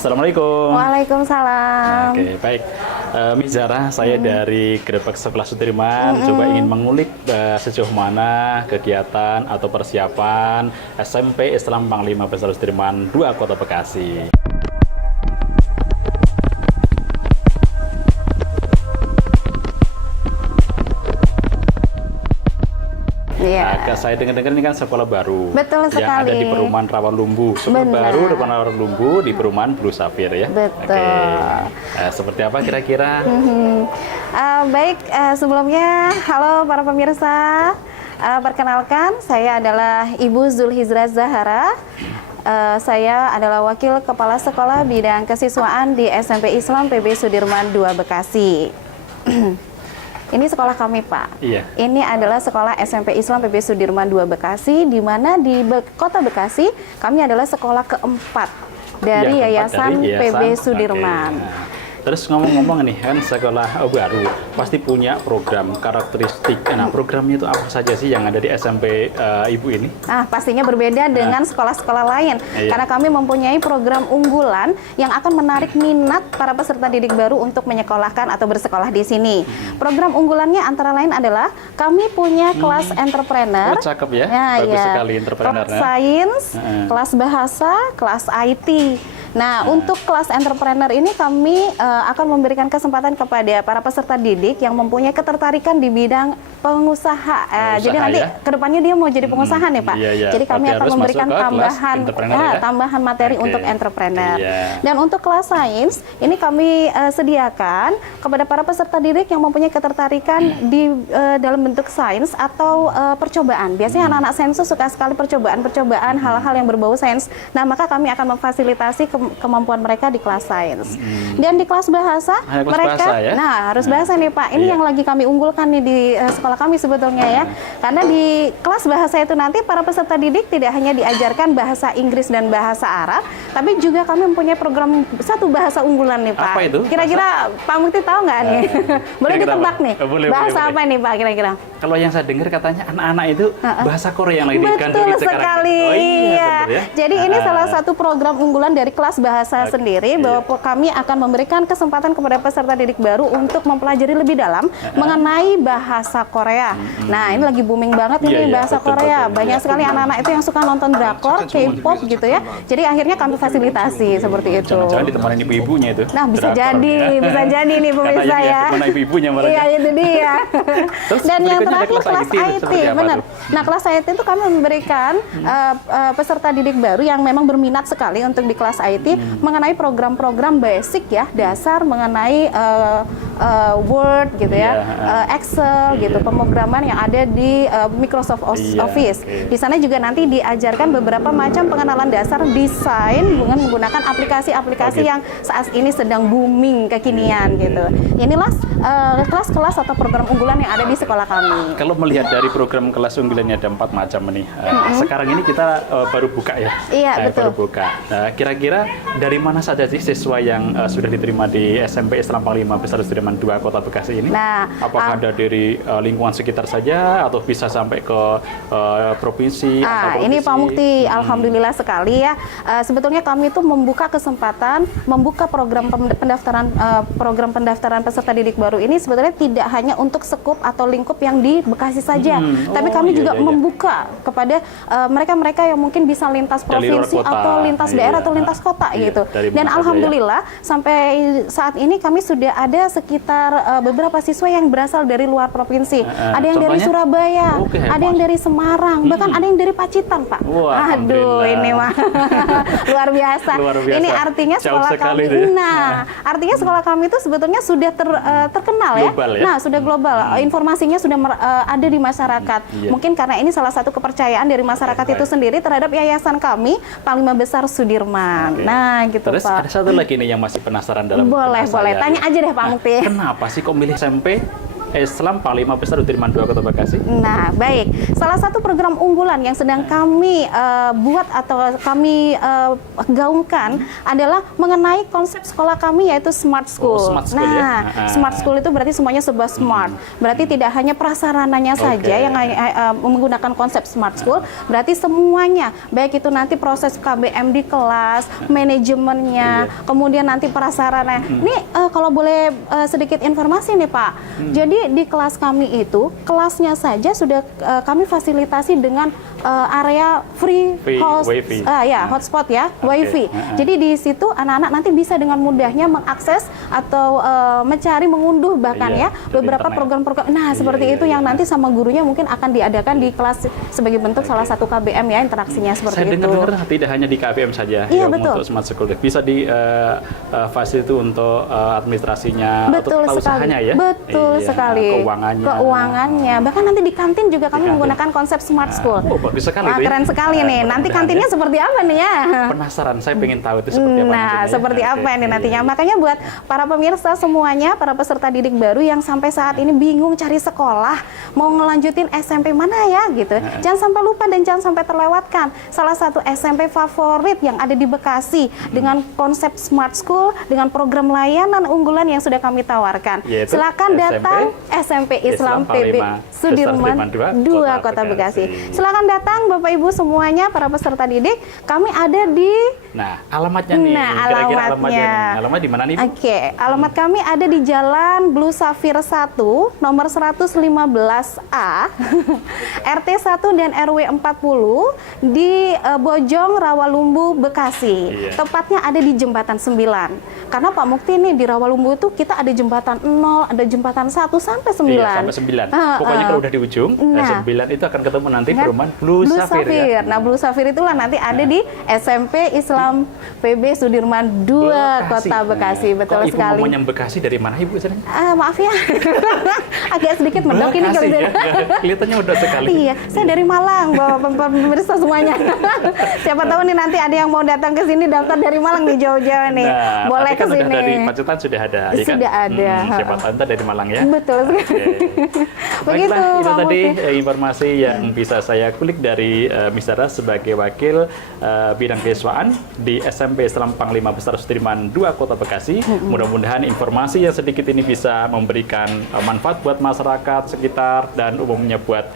Assalamualaikum. Waalaikumsalam. Oke, baik. Miss Zara, saya dari Gerebek Sekolah Sudirman, coba ingin mengulik sejauh mana kegiatan atau persiapan SMP Islam Panglima Besar Sudirman 2 Kota Bekasi. Nah, saya dengar-dengar ini kan sekolah baru. Betul sekali. Yang ada di perumahan Rawalumbu. Sekolah baru depan Rawalumbu di perumahan Blue Sapphire ya. Betul. Oke. Seperti apa kira-kira? Baik, sebelumnya halo para pemirsa. Perkenalkan, saya adalah Ibu Zulhizra Zahara. Saya adalah Wakil Kepala Sekolah Bidang Kesiswaan di SMP Islam PB Sudirman 2 Bekasi. Ini sekolah kami, Pak. Iya. Ini adalah sekolah SMP Islam PB Sudirman 2 Bekasi, di mana di Kota Bekasi kami adalah sekolah keempat dari Yayasan PB Sudirman. Okay. Terus ngomong-ngomong nih, kan sekolah baru pasti punya program karakteristik. Nah, programnya itu apa saja sih yang ada di SMP Ibu ini? Nah, pastinya berbeda dengan sekolah-sekolah lain. Iya. Karena kami mempunyai program unggulan yang akan menarik minat para peserta didik baru untuk menyekolahkan atau bersekolah di sini. Program unggulannya antara lain adalah kami punya kelas entrepreneur. Oh, cakep ya, bagus sekali entrepreneur. Kelas science, kelas bahasa, kelas IT. Nah, untuk kelas entrepreneur ini kami akan memberikan kesempatan kepada para peserta didik yang mempunyai ketertarikan di bidang pengusaha. Jadi nanti kedepannya dia mau jadi pengusaha nih, Pak. Jadi kami akan memberikan tambahan materi untuk entrepreneur. Dan untuk kelas sains ini kami sediakan kepada para peserta didik yang mempunyai ketertarikan di dalam bentuk sains atau percobaan. Biasanya anak-anak sains suka sekali percobaan-percobaan hal-hal yang berbau sains. Nah, maka kami akan memfasilitasi kemampuan mereka di kelas sains. Dan di kelas bahasa mereka harus bahasa nih, Pak. Ini yang lagi kami unggulkan nih di sekolah kami sebetulnya ya. Karena di kelas bahasa itu nanti para peserta didik tidak hanya diajarkan bahasa Inggris dan bahasa Arab, tapi juga kami mempunyai program satu bahasa unggulan nih, Pak. Apa itu? Kira-kira Pak Mukti tahu nggak nih? Boleh ditebak nih. Bahasa apa nih, Pak, kira-kira? Kalau yang saya dengar katanya anak-anak itu bahasa Korea yang lagi digandrungi sekarang. Betul sekali. Oh, iya. Ya? Jadi ini salah satu program unggulan dari kelas bahasa sendiri, bahwa kami akan memberikan kesempatan kepada peserta didik baru untuk mempelajari lebih dalam mengenai bahasa Korea. Nah, ini lagi booming banget ini bahasa Korea. Banyak sekali anak-anak itu yang suka nonton drakor, K-pop gitu ya. Jadi akhirnya kami fasilitasi seperti itu. Jangan ditemani ibu-ibunya itu. Nah, bisa jadi nih pemirsa ya. Ibu-ibunya Iya, itu dia. Dan yang terakhir kelas IT, benar. Nah, kelas IT itu kami memberikan peserta didik baru yang memang berminat sekali untuk di kelas IT mengenai program-program basic ya, dasar mengenai Word gitu ya, Excel gitu, pemrograman yang ada di Microsoft Office. Di sana juga nanti diajarkan beberapa macam pengenalan dasar desain dengan menggunakan aplikasi-aplikasi yang saat ini sedang booming kekinian gitu. Inilah kelas-kelas atau program unggulan yang ada di sekolah kami. Kalau melihat dari program kelas unggulannya ada 4 macam nih. Sekarang ini kita baru buka ya. Iya, betul. Baru buka. Nah, kira-kira dari mana saja sih siswa yang sudah diterima di SMP Islam Panglima Besar Sudirman 2 Kota Bekasi ini? Nah, apakah ada dari lingkungan sekitar saja atau bisa sampai ke provinsi? Ini Pak Mukti, alhamdulillah sekali ya. Sebetulnya kami itu membuka kesempatan, membuka program pendaftaran peserta didik baru ini sebetulnya tidak hanya untuk skup atau lingkup yang di Bekasi saja, tapi kami juga membuka kepada mereka-mereka yang mungkin bisa lintas provinsi atau lintas daerah atau lintas kota gitu. Dan alhamdulillah sampai saat ini kami sudah ada sekitar beberapa siswa yang berasal dari luar provinsi. Ada yang dari Surabaya, ada yang dari Semarang, bahkan ada yang dari Pacitan, Pak. Aduh, ini mah luar biasa. Ini artinya sekolah kami. Artinya sekolah kami itu sebetulnya sudah terkenal ya. Nah, sudah global. Informasinya sudah ada di masyarakat. Mungkin karena ini salah satu kepercayaan dari masyarakat itu sendiri terhadap yayasan kami Panglima Besar Sudirman. Nah, gitu, Terus Pak. Ada satu lagi nih yang masih penasaran dalam boleh. Tanya aja deh, Pak Mukti. Kenapa sih kok milih SMP Islam Panglima Besar Sudirman II Kota Bekasi. Nah, baik. Salah satu program unggulan yang sedang kami buat atau kami gaungkan adalah mengenai konsep sekolah kami, yaitu Smart School. Smart School, nah, ya? Smart School itu berarti semuanya serba smart. Berarti tidak hanya prasarananya saja yang menggunakan konsep Smart School, berarti semuanya, baik itu nanti proses KBM di kelas, manajemennya, kemudian nanti prasarana. Ini kalau boleh sedikit informasi nih Pak. Jadi di kelas kami itu, kelasnya saja sudah kami fasilitasi dengan area free wifi. Hotspot ya, wifi. Jadi di situ anak-anak nanti bisa dengan mudahnya mengakses atau mencari, mengunduh bahkan beberapa program-program. Nah, seperti itu yang nanti sama gurunya mungkin akan diadakan di kelas sebagai bentuk salah satu KBM ya, interaksinya seperti itu. Saya dengar tidak hanya di KBM saja, untuk Smart School. Bisa di fasilitas untuk administrasinya betul atau usahanya ya. Betul sekali. Keuangannya. Bahkan nanti di kantin juga kami menggunakan konsep Smart School. Bagus sekali itu. Keren sekali nih. Nanti kantinnya seperti apa nih ya? Penasaran, saya pengen tahu itu seperti apa. Nah, seperti apa ini nantinya. Makanya buat para pemirsa semuanya, para peserta didik baru yang sampai saat ini bingung cari sekolah, mau ngelanjutin SMP mana ya gitu. Jangan sampai lupa dan jangan sampai terlewatkan salah satu SMP favorit yang ada di Bekasi dengan konsep Smart School dengan program layanan unggulan yang sudah kami tawarkan. Silakan datang SMP Islam PB Sudirman II Kota Bekasi. Silakan datang Bapak Ibu semuanya, para peserta didik. Kami ada di alamatnya nih. Kira-kira alamatnya di mana nih, Bu? Alamat kami ada di Jalan Blue Safir 1, nomor 115A, RT 1 dan RW 40 di Bojong Rawalumbu, Bekasi. Tepatnya ada di Jembatan 9. Karena Pak Mukti nih di Rawalumbu itu kita ada jembatan 0, ada jembatan 1 sampai 9. Sampai 9. Pokoknya kalau udah di ujung, 9 itu akan ketemu nanti perumahan Blue Safir. Ya? Nah, Blue Safir itulah nanti ada di SMP Islam PB Sudirman II Kota Bekasi. Betul sekali. Ibu ngomongnya Bekasi dari mana Ibu? Maaf ya, agak sedikit medok ini kalau ya? Kelihatannya udah sekali. Iya, saya dari Malang, Bapak pemirsa semuanya. Siapa tahu nih nanti ada yang mau datang ke sini daftar dari Malang nih, jauh-jauh nih. Boleh ke sini. Dari Pacitan sudah ada. Sudah ada. Siapa tahu dari Malang ya. Betul sekali. Begitu. Baiklah, itu tadi informasi yang bisa saya kulik dari Miss Zara sebagai wakil bidang keiswaan di SMP Islam Panglima Besar Sudirman II Kota Bekasi. Mudah-mudahan informasi yang sedikit ini bisa memberikan manfaat buat masyarakat sekitar dan umumnya buat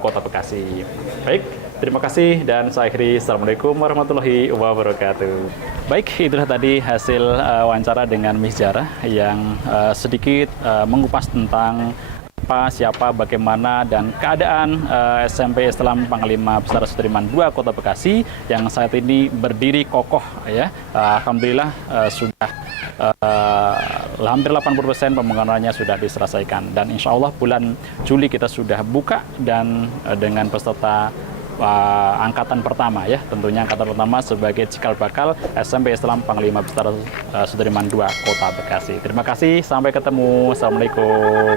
Kota Bekasi. Baik, terima kasih dan saya akhiri. Assalamualaikum warahmatullahi wabarakatuh. Baik, itulah tadi hasil wawancara dengan Miss Zara yang sedikit mengupas tentang apa, siapa, bagaimana, dan keadaan SMP Islam Panglima Besar Sudirman II Kota Bekasi yang saat ini berdiri kokoh ya. Alhamdulillah sudah hampir 80% pembangunannya sudah diselesaikan dan insya Allah bulan Juli kita sudah buka dan dengan peserta angkatan pertama ya, tentunya angkatan pertama sebagai cikal bakal SMP Islam Panglima Besar Sudirman II Kota Bekasi. Terima kasih, sampai ketemu. Assalamualaikum.